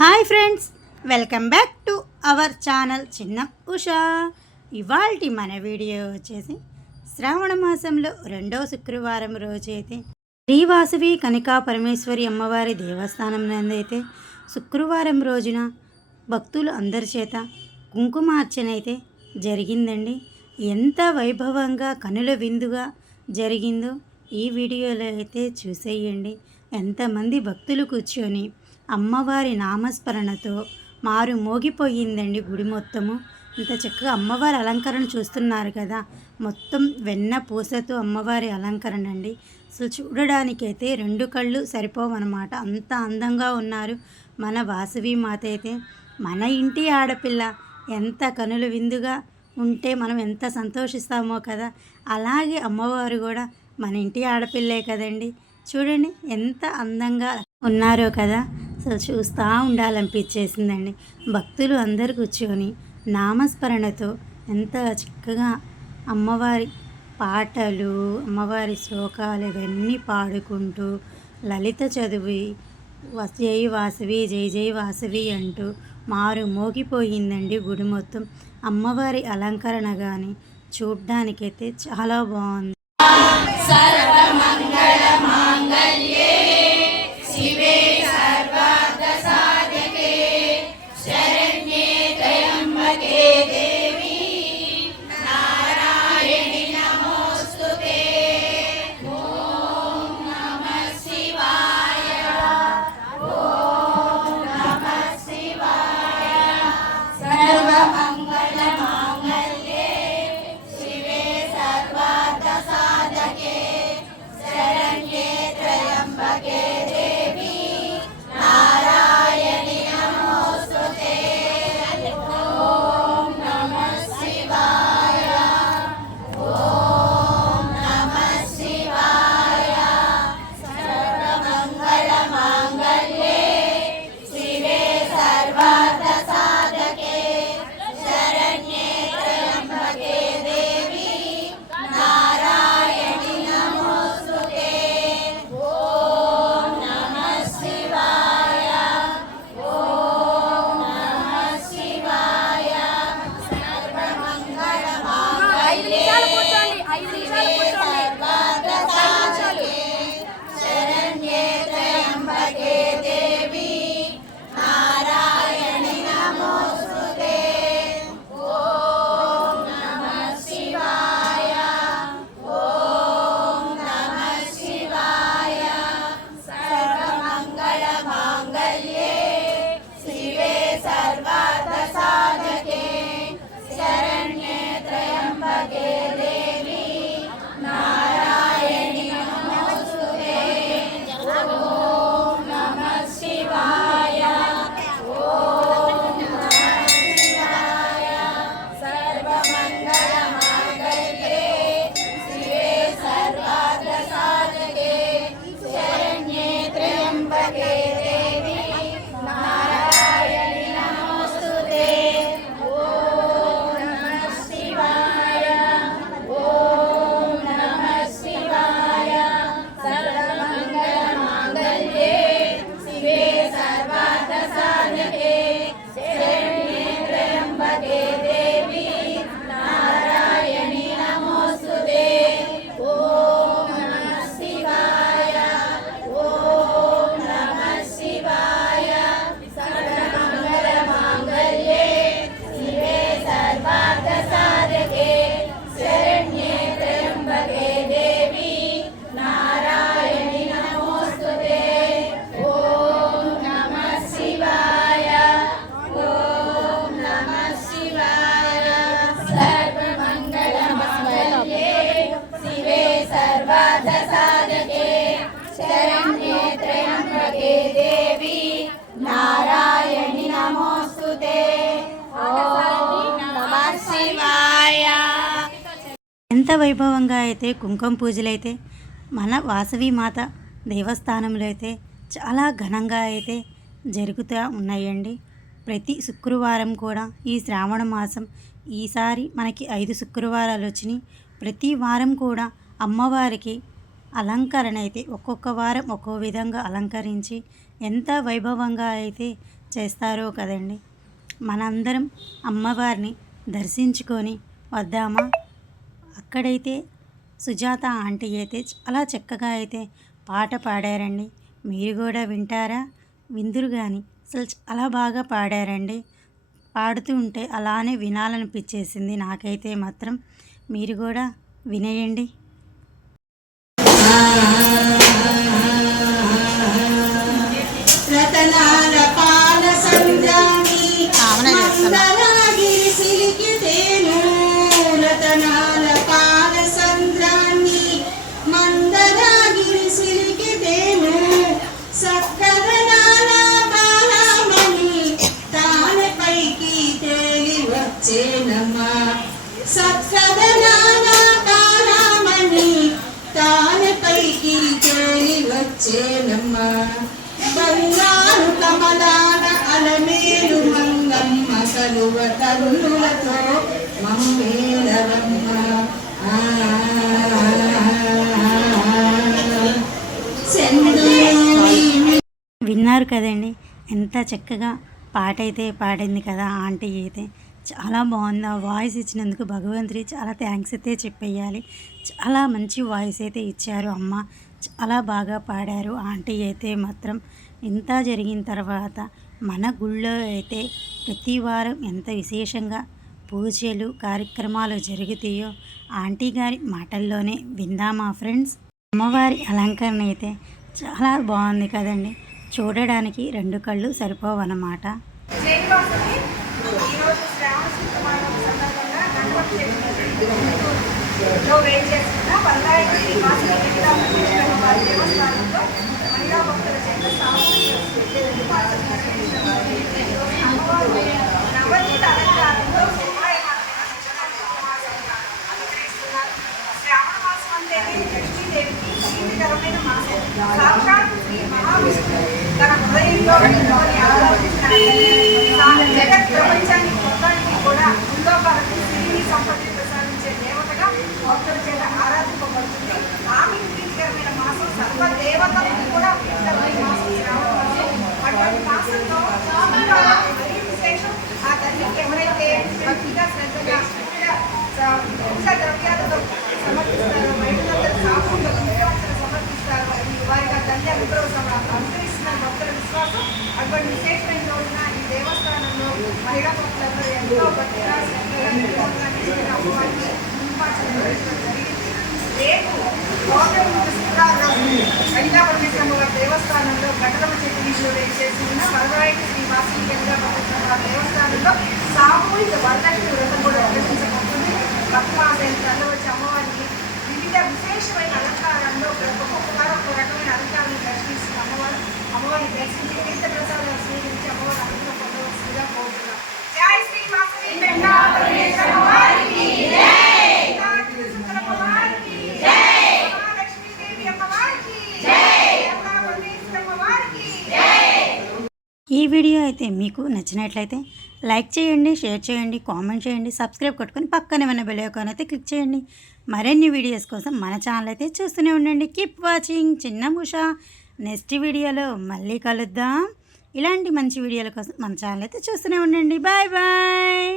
Hi friends welcome back to our channel చిన్న ఉషా. ఇవాల్టి మన వీడియో వచ్చేసి శ్రావణ మాసంలో రెండవ శుక్రవారం రోజైతే శ్రీవాసవి కనికా పరమేశ్వరి అమ్మవారి దేవస్థానం నందైతే శుక్రవారం రోజున భక్తులు అందరి చేత కుంకుమార్చన అయితే జరిగిందండి. ఎంత వైభవంగా కనుల విందుగా జరిగిందో ఈ వీడియోలో అయితే చూసేయండి. ఎంతమంది భక్తులు కూర్చొని అమ్మవారి నామస్మరణతో మారు మోగిపోయిందండి గుడి మొత్తము. ఇంత చక్కగా అమ్మవారి అలంకరణ చూస్తున్నారు కదా. మొత్తం వెన్న పూసతో అమ్మవారి అలంకరణ అండి అసలు చూడడానికైతే రెండు కళ్ళు సరిపోవన్నమాట అంత అందంగా ఉన్నారు మన వాసవి మాత అయితే. మన ఇంటి ఆడపిల్ల ఎంత కనుల విందుగా ఉంటే మనం ఎంత సంతోషిస్తామో కదా. అలాగే అమ్మవారు కూడా మన ఇంటి ఆడపిల్లే కదండి. చూడండి ఎంత అందంగా ఉన్నారో కదా. అసలు చూస్తూ ఉండాలనిపించేసిందండి. భక్తులు అందరు కూర్చొని నామస్మరణతో ఎంత చక్కగా అమ్మవారి పాటలు అమ్మవారి శ్లోకాలు ఇవన్నీ పాడుకుంటూ లలిత చదివి వస్ జై వాసవి జై జై వాసవి అంటూ మారు మోగిపోయిందండి గుడి మొత్తం. అమ్మవారి అలంకరణ కానీ చూడ్డానికైతే చాలా బాగుంది. ఐదు ఎంత వైభవంగా అయితే కుంకుమ పూజలు అయితే మన వాసవి మాత దేవస్థానంలో అయితే చాలా ఘనంగా అయితే జరుగుతూ ఉన్నాయండి. ప్రతి శుక్రవారం కూడా ఈ శ్రావణ మాసం ఈసారి మనకి ఐదు శుక్రవారాలు వచ్చినాయి. ప్రతి వారం కూడా అమ్మవారికి అలంకరణ అయితే ఒక్కొక్క వారం ఒక్కో విధంగా అలంకరించి ఎంత వైభవంగా అయితే చేస్తారో కదండి. మనందరం అమ్మవారిని దర్శించుకొని వద్దామా? అక్కడైతే సుజాత ఆంటీ అయితే చాలా చక్కగా అయితే పాట పాడారండి. మీరు కూడా వింటారా? విందురు కానీ అసలు చాలా బాగా పాడారండి. పాడుతూ ఉంటే అలానే వినాలనిపించేసింది నాకైతే మాత్రం. మీరు కూడా వినేయండి. విన్నారు కదండి. ఎంత చక్కగా పాట అయితే పాడింది కదా ఆంటీ అయితే. చాలా బాగుంది. ఆ వాయిస్ ఇచ్చినందుకు భగవంతుడి చాలా థ్యాంక్స్ అయితే చెప్పేయాలి. చాలా మంచి వాయిస్ అయితే ఇచ్చారు అమ్మ. చాలా బాగా పాడారు ఆంటీ అయితే మాత్రం. ఇంత జరిగిన తర్వాత మన గుళ్ళో అయితే ప్రతి వారం ఎంత విశేషంగా పూజలు కార్యక్రమాలు జరుగుతాయో ఆంటీ గారి మాటల్లోనే విందామా ఫ్రెండ్స్? అమ్మవారి అలంకరణ అయితే చాలా బాగుంది కదండి. చూడడానికి రెండు కళ్ళు సరిపోవన్నమాట. శ్రావణ మాసం అంటే లక్ష్మీదేవికి ప్రీతికరమైన మాసం. తన హృదయంలో పెట్టుకొని తాను జగత్ ప్రపంచానికి మొత్తానికి కూడా ముందోపాలకు శ్రీని సంపత్తి ప్రసాదించే దేవతగా భక్తుల చేత ఆరాధింపబడుతుంది. ఆమె ప్రీతికరమైన మాసం సర్వ దేవతలకు కూడా ప్రీతికరమైన మాసం శ్రావణ మాసం అటువంటి మాసంలో ఇంకా మరీ విశేషం ఆ తల్లికి ఎవరైతే భక్తిగా శ్రద్ధగా పూజ పూజ ద్రవ్యాలతో సమర్పిస్తారో మహిళలందరూ సామూహిక కుంకుమార్చన సమర్పిస్తారు అది వారికి ఆ తల్లి అనుగ్రహం అనుగ్రహిస్తున్న భక్తుల విశ్వాసం అటువంటి విశేషమైన రోజున ఈ దేవస్థానంలో మహిళా భక్తులందరూ ఎంతో భక్తిగా అమ్మవారికి జరిగింది రేపు గౌతమ శుక్రవారం రోజు దేవస్థానంలో ఘటన చెట్టు చేసి ఉన్న వరదాయని శ్రీవాసి వాసవి పరమేశ్వర దేవస్థానంలో సామూహిక వరలక్ష్మి వ్రతం కూడా నిర్వహించబడుతుంది. భక్తమాసైన తల్లి వచ్చి అమ్మవారిని వివిధ విశేషమైన అలంకారాల్లో ఒక్కొక్క వారం రకమైన అలంకారాన్ని ఈ వీడియో అయితే మీకు నచ్చినట్లయితే లైక్ చేయండి షేర్ చేయండి కామెంట్ చేయండి సబ్స్క్రైబ్ కొట్టుకొని పక్కనే ఉన్న బెల్ ఐకాన్ అయితే క్లిక్ చేయండి. మరిన్ని వీడియోస్ కోసం మన ఛానల్ అయితే చూస్తూనే ఉండండి. కీప్ వాచింగ్ చిన్న ముషా. నెక్స్ట్ వీడియోలో మళ్ళీ కలుద్దాం. ఇలాంటి మంచి వీడియోల కోసం మన ఛానల్ అయితే చూస్తూనే ఉండండి. Bye bye.